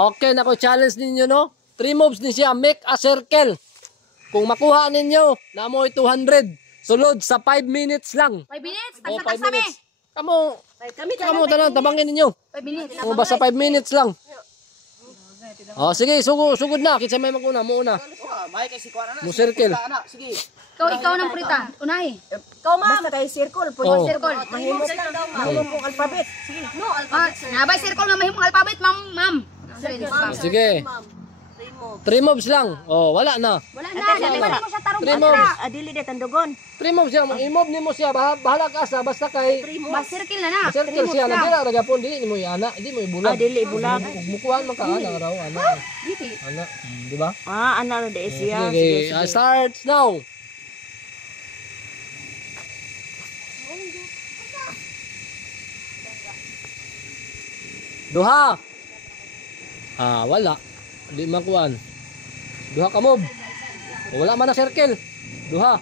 Okay, nako challenge ninyo no. 3 moves ni siya, make a circle. Kung makuha ninyo, namoy 200. Sulod sa 5 minutes lang. 5 minutes, O, tagsa 5 minutes. Kamu tanan tabangin ninyo. 5 minutes. O basta 5 minutes lang. Oh, sige, sugod na. Kinsa may maguna, mo una. May kay si kuan ana. Mo circle. Sige. Ikaw ng prita. Unahi. Ikaw ma'am. Basta kay circle. Oh. Circle. Mahimos lang daw ma'am. Mahimos pong alphabet. Sige. No, alphabet. Nabay circle nga mahimong alphabet, ma'am. Sige. 3 moves lang. Oh, wala na. Wala na, dali mo siya tarong 3 moves. Adili de tandugon. 3 moves siya. I-move nimo siya. Bahala ka sa basta kay Ba circle na. circle siya. Nagdala ra gyapon dili nimo iana, di mo ibulag. Adili bulag. Mukuhan man ka ana raw ana. Ana, di ba? Ana de siya. Okay, start now. Duha. Wala. Di makuan. Duha ka mob. Wala man na circle. Duha.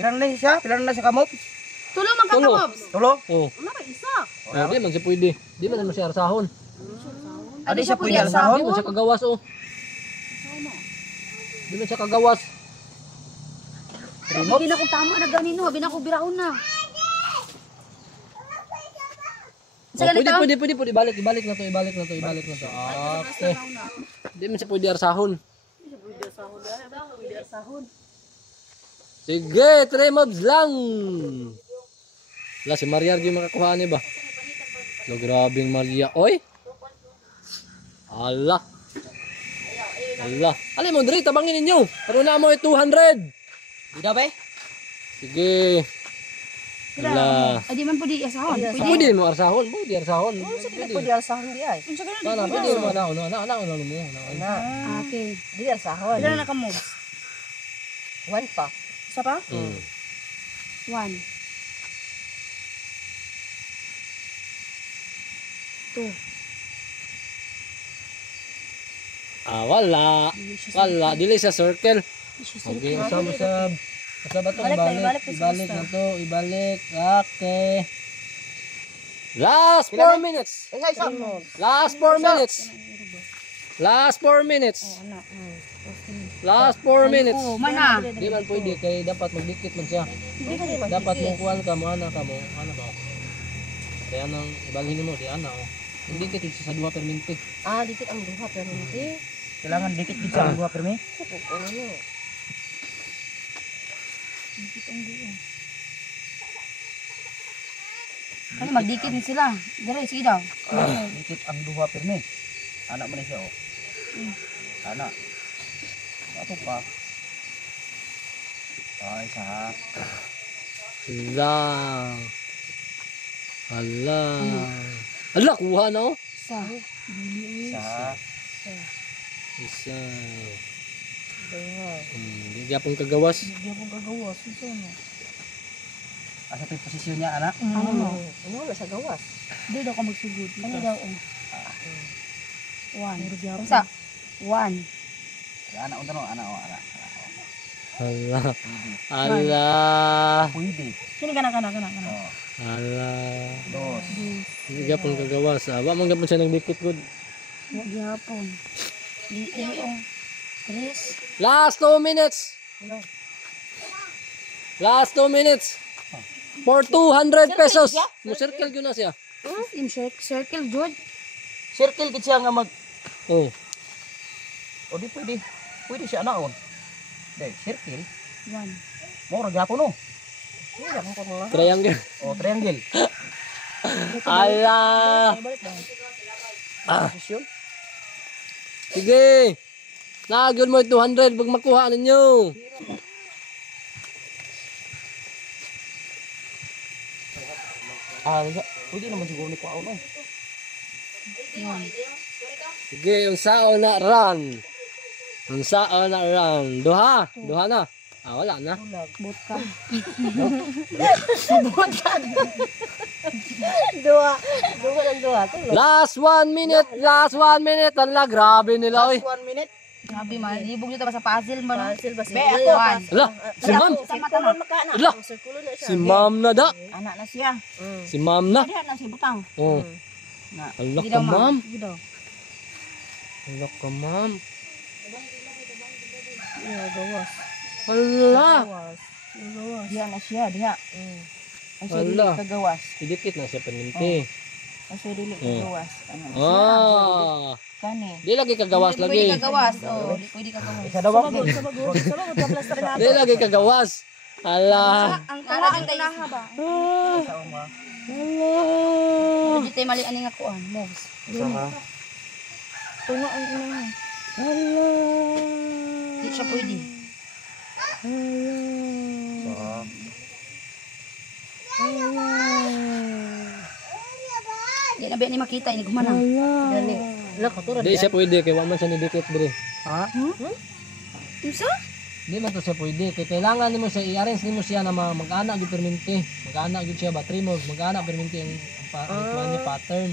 Pilan na siya? Pilan na siya kamot? Tulo man ka Tulo. mobs. Tulo? Oh. Wala ba isa? Di man siya pwede. Di man siya arsahon. Adi siya pwede Di alsahon? man siya kagawas oh. Di man siya kagawas. Hindi na kung tama na ganino, habi na ko biraon na. Pwede. Ibalik na to. Okay. Di man siya pwede arsahon. Sige, 3 mobs lang. Wala, si Maria yung makakuha niya ba? Lo, grabing Maria. Oy! Allah. Alin mo, Dre, tabangin ninyo. Pero na mo 200. Di daw ba? Sige. Ala. Ay di man pwede asahon. Pwede mo arsahon. Pwede arsahon. Pwede alsahon di ay. Pwede mo na. Okay. Di alsahon. Ilan na ka mobs? 1 pa. Isa pa? 1 2 Wala. Dili sa circle. Okay, usama sa ba to? Ibalik. Okay. Last 4 minutes. Last 4 minutes. Oh, mana? Di man pwede kay dapat magdikit man siya. Dapat mo kuan ka mo ana ba? Kaya nang ibalhin mo di ana oh. Magdikit siya sa 2 perminti. Dikit ang duha pero hindi. Kailangan dikit dito ang buha permi. Ano magdikit din sila. Dire sige daw. Dikit ang duha permi. Anak man siya oh. Anak. Ato pa. Ay sa. Ala, kuha na oh. Sa. Isa. Di gyapon kagawas. Asa pa yung posisyon niya anak? Ano na sa gawas. Di daw ka magsugod. Ano daw oh. 1. Sa 1. Anak unta no, anak. Ala. Pwede. Sini kana. Ala. Dos. Di gyapon kagawas. Wa man gyapon siya nagdikit gud. Wa gyapon. Di oh. 3. Last 2 minutes. Last 2 minutes. For 200 pesos. Mo circle gyud na siya. Im circle George. Circle gid siya nga mag Oh. o di pwede. Pwede siya anaon. Dai, circle. 1. Mo ra gyapon no. Triangle. O triangle. Ala. Posisyon. Sige. Nagod mo 200 pag makuha ninyo. Pwede naman siguro ni kuaon no. Sige, yung sao na run. Duha na. Wala na. Butkan. Duha. Last 1 minute. Ala, grabe nila oy. 1 minute. Grabe man, libog nito ba sa puzzle mo no? Puzzle ba Be ako. Ala, si ma'am. Ala, si ma'am na da. Anak na siya. Si ma'am na. Diha na si butang. Oh. Na. Ala ka ma'am. Sige daw. Hala ka, ma'am. Gawas. Hala. Diha na siya, diha. Ang siya dili Hala. kagawas. Idikit na siya perminti. Ang siya dili kagawas. Ano? Ah. Kani. Di lagi kagawas Pwede lagi. kagawas. Oh, di pwede kagawas. Isa daw ba? Sabagod ka plaster na. Di lagi kagawas. Hala. Ang tuwa ang tayo. ba? Isa o ma. Hala. Dito tayo mali aning akuan. Moves. Isa ka. Tunga ang ina. Hala. Di siya pwede. Isa ka. Di na ba ni makita ini gumana. Dali. Wala ka to. Di siya pwede kay wa man siya nidikit dire. Ha? Unsa? Di man to siya pwede kay kailangan nimo siya i-arrange nimo siya na mag-ana gyud perminti. Mag-ana gyud siya ba trimog, mag-ana perminti ang niya pattern.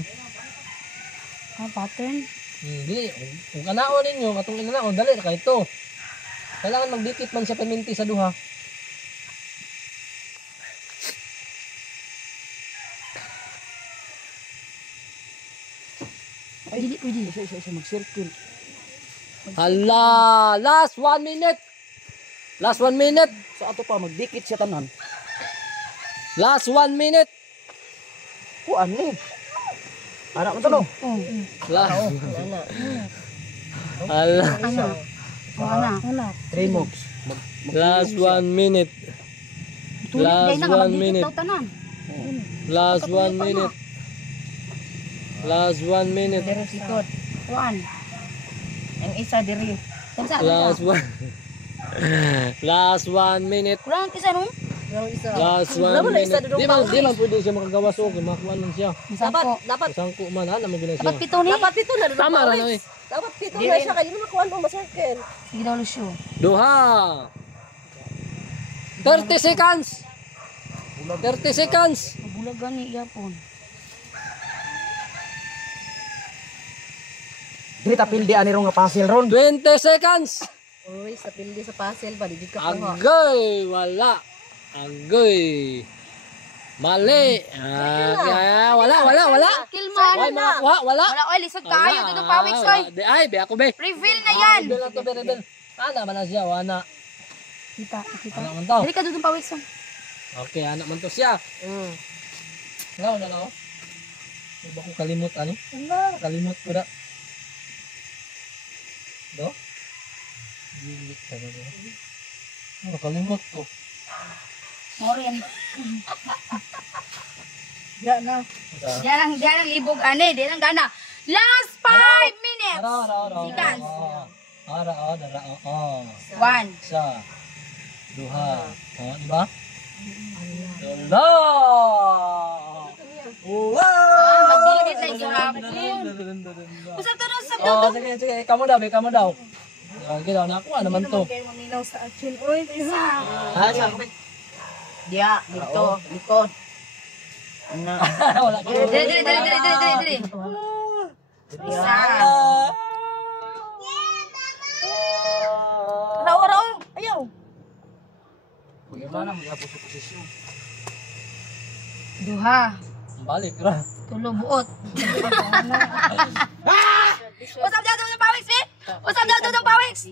Ah, pattern. Dili kung kanaon ninyo katong inganaon dali ra kay to. Kailangan magdikit man siya perminti sa duha. Ay, dili pwede. Isa mag-circle. Hala, last 1 minute. Last 1 minute. Sa ato pa magdikit siya tanan. Last 1 minute. Kuan ni. Anak mo to no. Oh, Last. Hala. ano? Oh, ana. 3 moves. Last 1 minute. Tuloy Last dai na 1 ka magdikit minute. daw tanan. Last 1 minute. Last 1 minute. Diri sikod. Kuan. Ang isa diri. Tansa. Last 1. Last 1 minute. Kulang kisa no? Ang isa. Last 1 Lamo na isa minute. dudong Di man pwede siya makagawas o makuha man siya. Masako. Dapat Sangko man ana mo gina siya. Dapat pito ni. dapat pito na dudong Tama ra na pawis. eh. Dapat pito na siya kay mo makuha mo masakit. Sige daw Lucio. Duha. 30 seconds. 30 seconds. Bulag gani yapon. Dili ta pildi ani ro nga puzzle ron. 20 seconds. Uy, sa pildi sa puzzle ba di ka kuha. Agoy, wala. Agoy. Mali. Wala. Kill man. Wala. Wala. Wala oy lisod kaayo dito pawiks oy. Ay, be ako be. Reveal na yan. Reveal na to, be, reveal. Ana man na siya, ana. Kita, kita. Ana man to. Dili ka dudong pawiks. Okay, ana man to siya. Ngaw na no. Ba ko kalimot ani? Ala, kalimot ko da. Do? Gilit ka na. Ano kalimot ko? Morin. Ya na. Diyan ang libog ane, diyan ang gana. Last 5 minutes. Seconds. Ara. 1. Isa. Duha. Di ba? Hello! Wow! Magdikit na yung hapon. Usap to sa Oh, sige. Kamu daw. Okay daw, nakuha naman to. Kay maminaw sa action. Uy, Ha? Dia, dito, likod. Ano? Wala ko. Dili. Isa. Raw. Ayaw. Bagaimana mo sa posisyon? Duha. Balik ra. Tulo buot. Usap daw ng pawiks, eh? Usap daw ng pawiks.